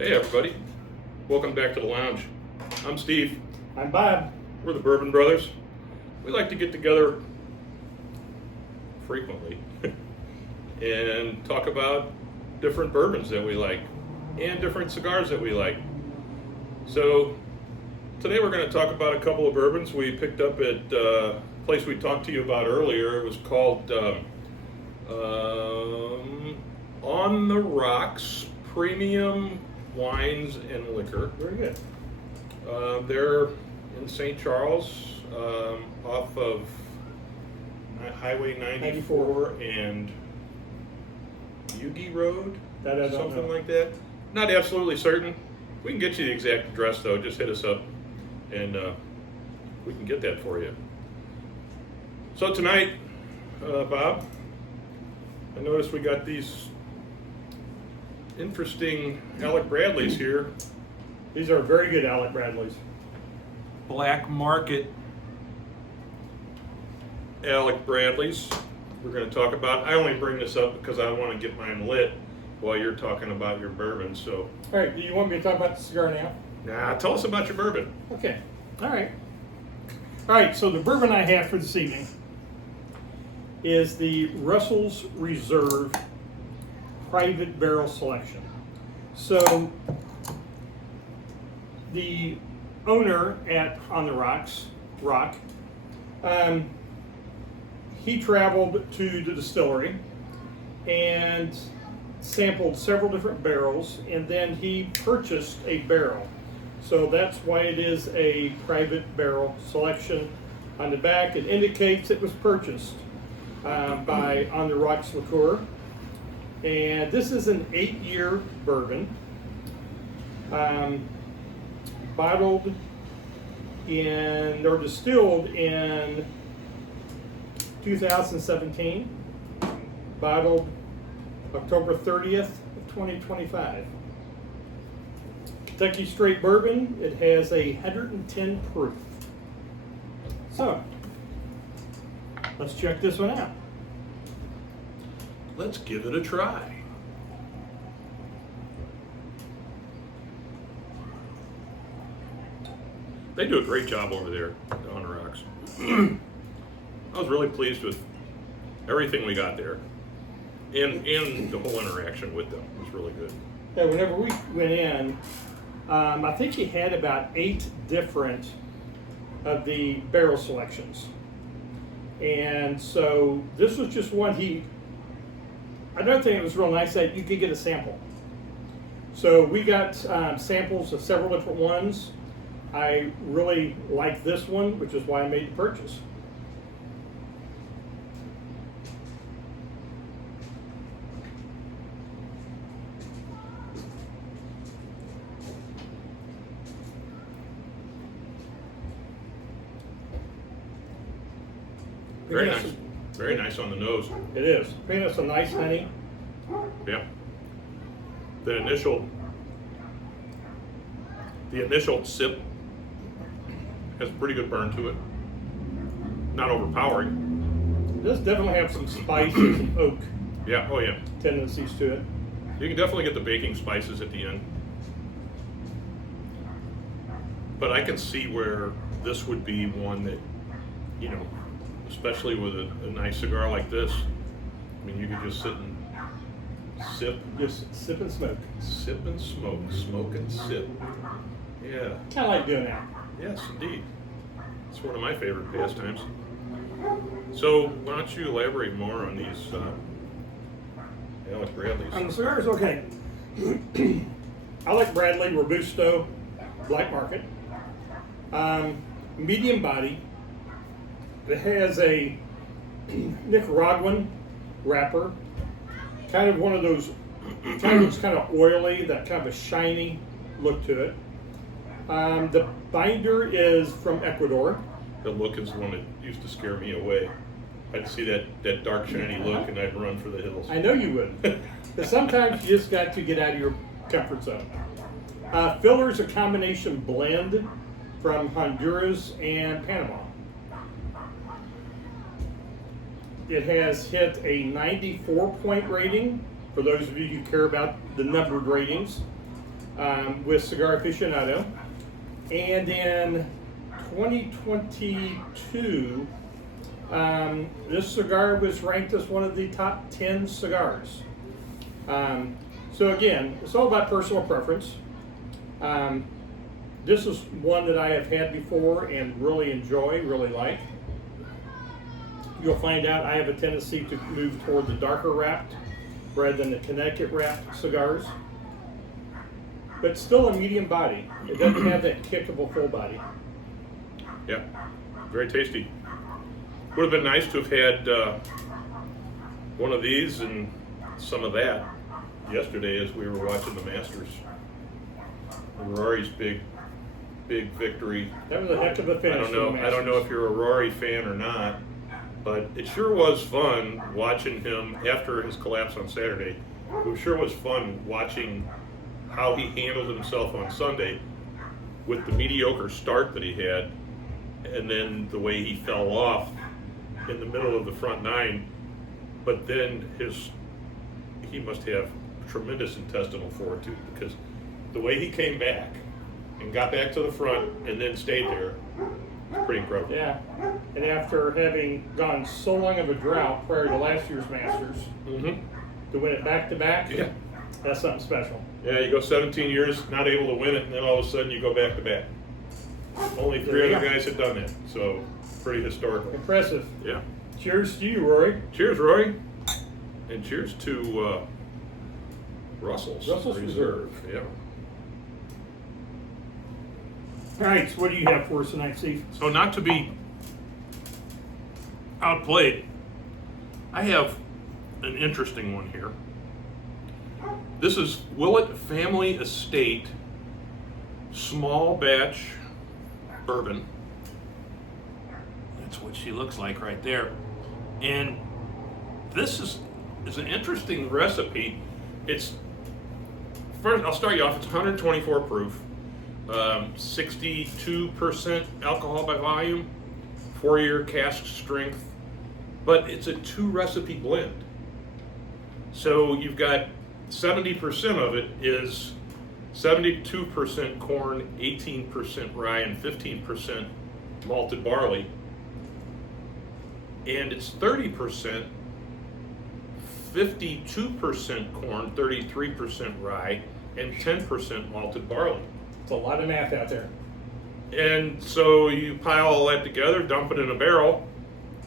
Hey everybody, welcome back to the lounge. I'm Steve. I'm Bob. We're the Bourbon Brothers. We like to get together frequently and talk about different bourbons that we like and different cigars that we like. So today we're going to talk about a couple of bourbons we picked up at a place we talked to you about earlier. It was called On the Rocks Premium Wines and Liquor. Very good. They're in St. Charles, off of Highway 94 and Yugi Road, That I don't something know. like that. Not absolutely certain. We can get you the exact address though. Just hit us up, and we can get that for you. So tonight, Bob, I noticed we got these interesting Alec Bradleys here. These are very good Alec Bradleys. Black Market. Alec Bradleys we're going to talk about. I only bring this up because I want to get mine lit while you're talking about your bourbon. So, All right, do you want me to talk about the cigar now? tell us about your bourbon. Okay. All right. All right, so the bourbon I have for this evening is the Russell's Reserve Private Barrel Selection. So the owner at On the Rock, he traveled to the distillery and sampled several different barrels, and then he purchased a barrel. So that's why it is a private barrel selection. On the back, it indicates it was purchased by On the Rocks Liqueur. And this is an 8-year bourbon, bottled in, or distilled in 2017, bottled October 30th of 2025. Kentucky Straight Bourbon, it has 110 proof. So, let's check this one out. Let's give it a try. They do a great job over there on the Rocks. I was really pleased with everything we got there, and the whole interaction with them was really good. Yeah, whenever we went in, I think he had about 8 different of the barrel selections. And so this was just one another thing that was real nice that you could get a sample. So we got samples of several different ones. I really like this one, which is why I made the purchase. Very nice. Very nice on the nose. It is. Bringing us some nice honey. Yeah. The initial sip has a pretty good burn to it. Not overpowering. It does definitely have some spice and some oak Yeah, oh yeah. tendencies to it. You can definitely get the baking spices at the end. But I can see where this would be one that, especially with a nice cigar like this, I mean, you could just sit and sip, Just sip and smoke. sip and smoke and sip. Yeah, Kind of like doing that. yes, indeed. It's one of my favorite pastimes. So, why don't you elaborate more on these Alec Bradleys? On the cigars, okay. Alec Bradley Robusto Black Market. Medium body. It has a Nicaraguan wrapper. Kind of one of those, looks kind of oily, that kind of a shiny look to it. The binder is from Ecuador. The look is the one that used to scare me away. I'd see that dark, shiny look, and I'd run for the hills. I know you would. But sometimes you just got to get out of your comfort zone. Filler's a combination blend from Honduras and Panama. It has hit a 94-point rating, for those of you who care about the numbered ratings. with Cigar Aficionado. And in 2022, this cigar was ranked as one of the top 10 cigars. So again, it's all about personal preference. This is one that I have had before and really enjoy, really like. You'll find out I have a tendency to move toward the darker wrapped rather than the Connecticut wrapped cigars. But still a medium body. It doesn't have that kick of a full body. Yeah, very tasty. Would have been nice to have had one of these and some of that yesterday as we were watching the Masters. Rory's big victory. That was a heck of a finish. I don't know if you're a Rory fan or not, but it sure was fun watching him after his collapse on Saturday. It sure was fun watching how he handled himself on Sunday with the mediocre start that he had, and then the way he fell off in the middle of the front nine. But then he must have tremendous intestinal fortitude, because the way he came back and got back to the front and then stayed there, it's pretty incredible. Yeah, and after having gone so long of a drought prior to last year's Masters, Mm-hmm. to win it back to back, Yeah. that's something special. Yeah, you go 17 years not able to win it, and then all of a sudden you go back to back. Only There three you other go. guys had done that, so pretty historical. Impressive. Yeah. Cheers to you, Rory. Cheers, Roy, and cheers to Russell's Reserve. Yeah. All right, so what do you have for us tonight, Steve? So not to be outplayed, I have an interesting one here. This is Willett Family Estate small batch bourbon. That's what she looks like right there. And this is an interesting recipe. It's first, I'll start you off. It's 124 proof, 62% alcohol by volume, 4-year cask strength, but it's a 2-recipe blend. So you've got 70% of it is 72% corn, 18% rye, and 15% malted barley. And it's 30%, 52% corn, 33% rye, and 10% malted barley. It's a lot of math out there. And so you pile all that together, dump it in a barrel,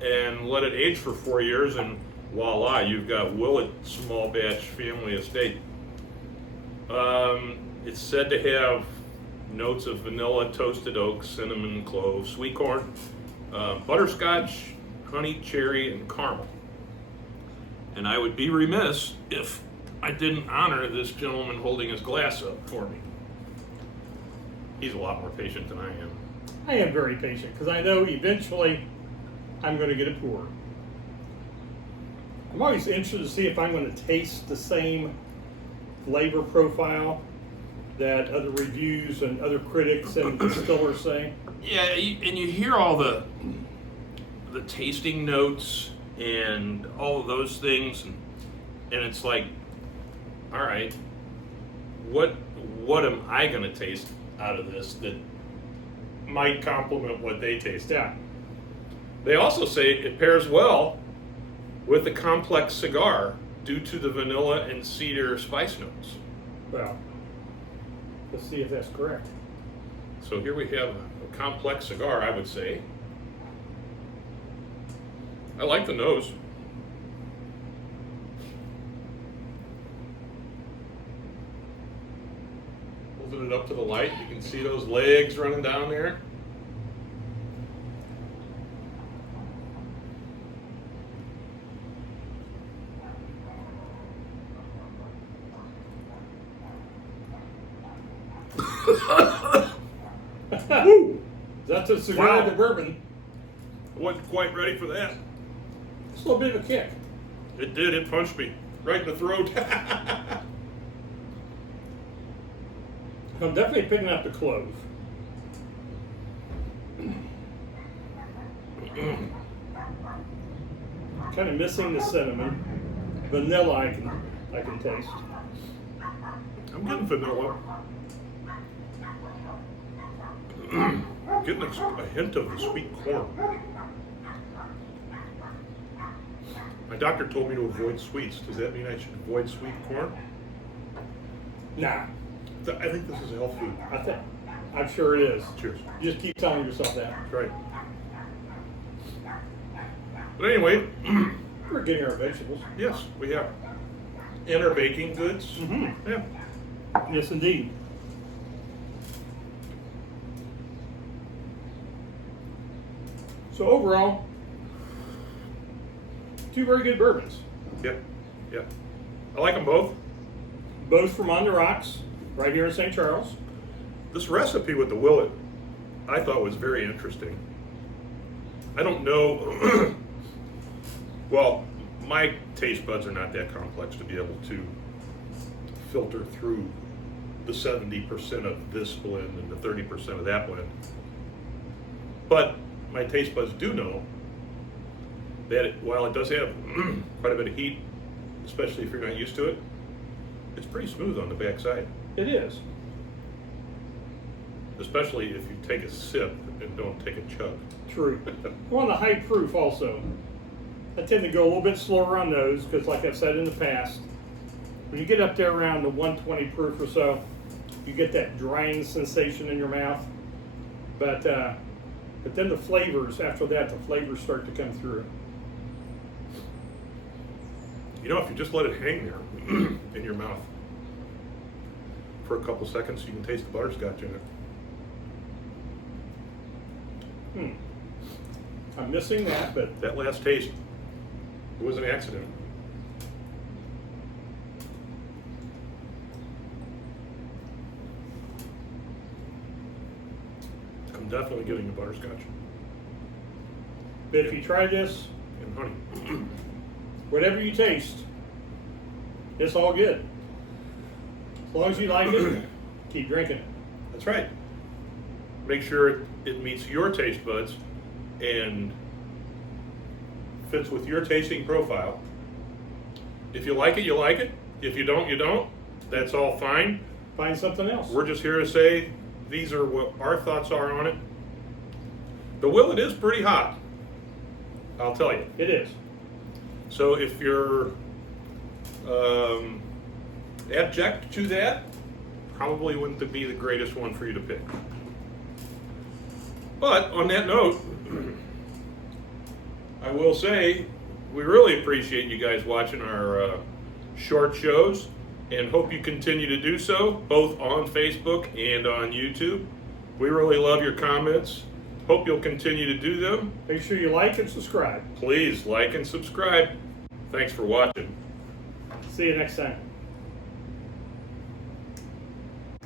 and let it age for 4 years, and voila, you've got Willett Small Batch Family Estate. It's said to have notes of vanilla, toasted oak, cinnamon, clove, sweet corn, butterscotch, honey, cherry, and caramel. And I would be remiss if I didn't honor this gentleman holding his glass up for me. He's a lot more patient than I am. I am very patient because I know eventually I'm going to get a pour. I'm always interested to see if I'm going to taste the same flavor profile that other reviews and other critics and distillers say. Yeah, and you hear all the tasting notes and all of those things, and it's like, all right, what am I going to taste out of this that might complement what they taste? Yeah. They also say it pairs well with a complex cigar due to the vanilla and cedar spice notes. Well, let's see if that's correct. So here we have a complex cigar, I would say. I like the nose. Holding it up to the light, you can see those legs running down there. That's a cigar Wow. of the bourbon. Wasn't quite ready for that. It's a little bit of a kick. It did, it punched me right in the throat. I'm definitely picking up the clove. Kind of missing the cinnamon. Vanilla I can taste. I'm getting vanilla. Getting a hint of the sweet corn. My doctor told me to avoid sweets. Does that mean I should avoid sweet corn? Nah, I think this is a health food. I'm sure it is. Cheers. You just keep telling yourself that. That's right. But anyway, We're getting our vegetables. yes, we have. And our baking goods. Mm-hmm. Yeah. Yes, indeed. So overall, two very good bourbons. Yep. Yep. I like them both. Both from On the Rocks, right here in St. Charles. This recipe with the Willet, I thought was very interesting. I don't know. Well, my taste buds are not that complex to be able to filter through the 70% of this blend and the 30% of that blend. But my taste buds do know that while it does have quite a bit of heat, especially if you're not used to it, it's pretty smooth on the backside. It is. Especially if you take a sip and don't take a chug. True. We're on the high proof also. I tend to go a little bit slower on those because, like I've said in the past, when you get up there around the 120 proof or so, you get that drying sensation in your mouth. But then the flavors, after that, the flavors start to come through. You know, if you just let it hang there in your mouth for a couple seconds, you can taste the butterscotch in it. I'm missing that, but That last taste, it was an accident. I'm definitely getting the butterscotch if you try this, and honey. whatever you taste, it's all good. As long as you like it, keep drinking it. That's right. Make sure it meets your taste buds and fits with your tasting profile. If you like it, you like it. If you don't, you don't. That's all fine. Find something else. We're just here to say these are what our thoughts are on it. The Willet is pretty hot, I'll tell you. It is. So if you're abject to that, probably wouldn't be the greatest one for you to pick. But on that note, I will say we really appreciate you guys watching our short shows and hope you continue to do so, both on Facebook and on YouTube. We really love your comments. Hope you'll continue to do them. Make sure you like and subscribe. Please like and subscribe. Thanks for watching. See you next time.